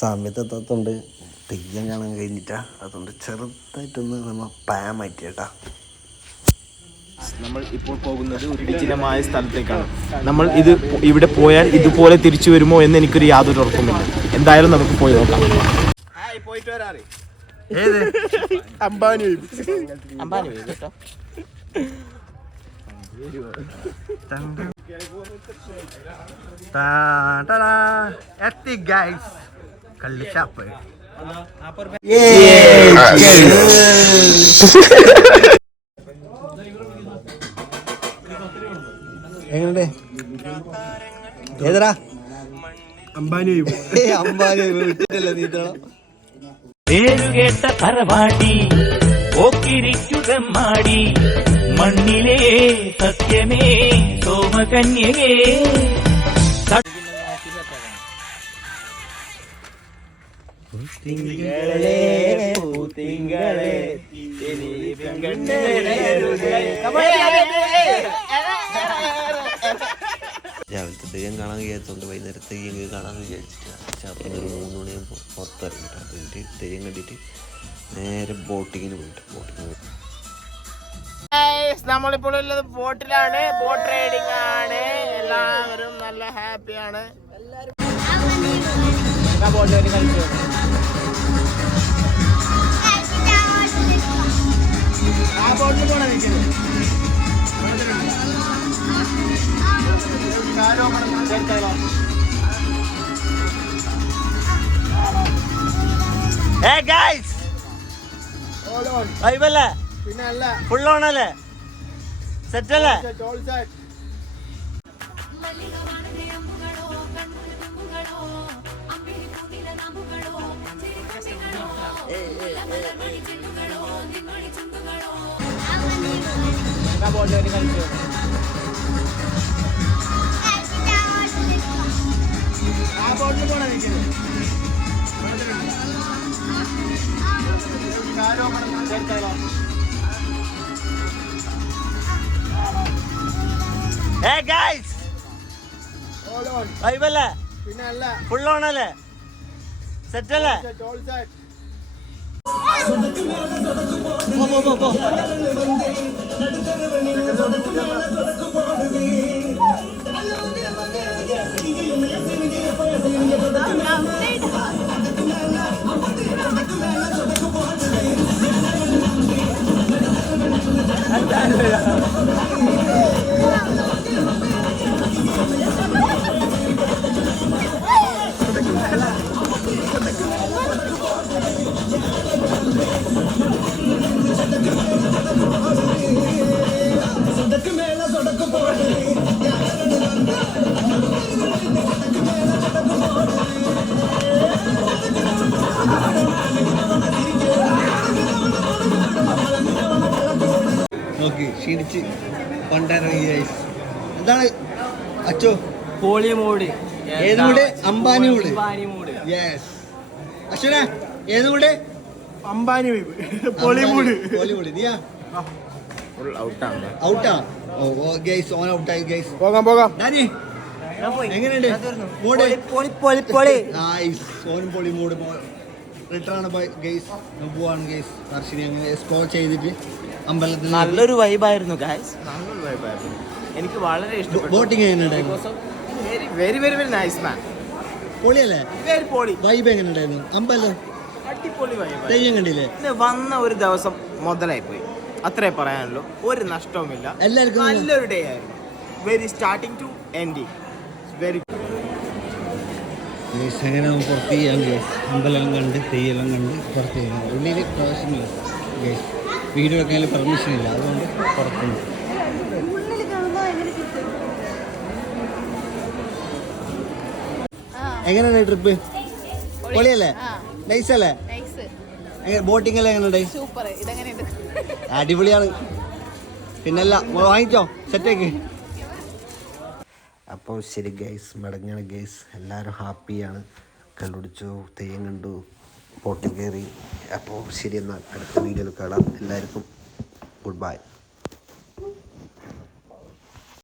സമയത്തെത്താത്തോണ്ട് തെയ്യം കാണാൻ കഴിഞ്ഞിട്ടാ. അതുകൊണ്ട് ചെറുതായിട്ടൊന്ന് നമ്മൾ പാൻ മാറ്റി കേട്ടാ. നമ്മൾ ഇപ്പോൾ പോകുന്നത് ഒരു വിജനമായ സ്ഥലത്തേക്കാണ്. നമ്മൾ ഇവിടെ പോയാൽ ഇതുപോലെ തിരിച്ചു വരുമോ എന്ന് എനിക്കൊരു യാതൊരു ഉറപ്പുമില്ല. എന്തായാലും നമുക്ക് പോയി നോക്കാം. പോയിട്ട് വരാറ് അംബാനി കേട്ടോ. എത്തി ഗൈസ് കള്ളിച്ചാപ്പ്. എങ്ങനെ ഏതടാ അംബാനി അംബാനി വിട്ടിട്ടല്ല നീത്തോളം പേരുകേട്ട തറവാടി ഓക്കിരിക്കുതമ്മാടി മണ്ണിലേ സത്യമേ സോമകന്യകേ. രാവിലത്തെ തെയ്യം കാണാൻ വിചാരിച്ചോണ്ട് വൈകുന്നേരത്തെ തെയ്യം കാണാമെന്ന് വിചാരിച്ചിട്ട് ചാപ്പിന് ഒരു 3 മണിയാകുമ്പോൾ പുറത്തിറങ്ങിയിട്ട് അതിൻ്റെ തെയ്യം കണ്ടിട്ട് നേരെ ബോട്ടിങ്ങിന് പോയിട്ട് നമ്മളിപ്പോൾ ഉള്ളത് ബോട്ടിലാണ്. ബോട്ട് റൈഡിങ് ആണ്. എല്ലാവരും നല്ല ഹാപ്പിയാണ്. ബോട്ടിൽ കളിച്ചു ആ ബോട്ടിൽ പോണ നിൽക്കുന്നത്. ഫുൾ ഓണല്ലേ? സെറ്റല്ലേ? ബോട്ടിൽ കളിച്ചു ആ ബോട്ടിൽ പോണ നിൽക്കുന്നത്. ഫുൾ ഓണല്ലേ? സെറ്റല്ലേ? ക്ഷീണിച്ച് കൊണ്ടിറങ്ങി. എന്താണ് അച്ചോ? പോളിമൂട്. ഏത് കൂടെ? അംബാനി മൂട്. യെസ്. അശ്വന ഏത് കൂടെ? അംബാനി പോളിമൂട്. പോളിമൂട്. നീയാ ഔട്ടാ? ഓ ഗൈസ് ഓൻ ഔട്ടായി ഗൈസ്. പോകാം. ഡാനി എങ്ങനെയുണ്ട് മൂട്? നൈസ്. ഓനും പൊളി മൂട്. റിട്ടേൺ ആണ് ഗൈസ്. പോവാണ് ഗൈസ്. ദർശിനി അങ്ങനെ എക്സ്പ്ലോർ ചെയ്തിട്ട് അമ്പലത്തിൽ നല്ലൊരു വൈബായിരുന്നു ഗൈസ്. നല്ലൊരു വൈബായിരുന്നു. എനിക്ക് വളരെ ഇഷ്ടപ്പെട്ടു. ബോട്ടിങ് എങ്ങനെയുണ്ടായിരുന്നു? Very very very nice man. പൊളിയല്ലേ? വെരി പൊളി. വൈബ് എങ്ങനെയുണ്ടായിരുന്നു? അമ്പലം അടിപൊളി വൈബ്. തെയ്യം കണ്ടില്ലേ? വന്ന ഒരു ദിവസം മുതലായി പോയി, അത്രേ പറയാനുള്ളൂ. ഒരു നഷ്ടവുമില്ല. എല്ലാവർക്കും നല്ലൊരു ഡേ ആയിരുന്നു. Very starting to ending very. അങ്ങനെ പുറത്ത് ചെയ്യാൻ ഗേസ്. അമ്പലം കണ്ട് തെയ്യെല്ലാം കണ്ട് പുറത്ത് ചെയ്യാം. ഉള്ളിൽ പ്രവേശനമില്ല ഗേസ്. വീഡിയോ എടുക്കാൻ പെർമിഷൻ ഇല്ല, അതുകൊണ്ട് പുറത്തുണ്ട്. എങ്ങനെയുണ്ട് ട്രിപ്പ്? പൊളിയല്ലേ? നൈസ് അല്ലേ? ബോട്ടിംഗ് എല്ലാം എങ്ങനെയുണ്ട്? അടിപൊളിയാണ്. പിന്നല്ല വാങ്ങിച്ചോ സെറ്റേക്ക്. അപ്പോൾ ശരി ഗൈസ്, മടങ്ങാണ് ഗൈസ്. എല്ലാവരും ഹാപ്പിയാണ്. കള്ളുടിച്ചു, തെയ്യം കണ്ടു, ബോട്ടിൽ കയറി. അപ്പോൾ ശരി, എന്നാൽ അടുത്ത വീഡിയോയിൽ കാണാം. എല്ലാവർക്കും ഗുഡ് ബൈ.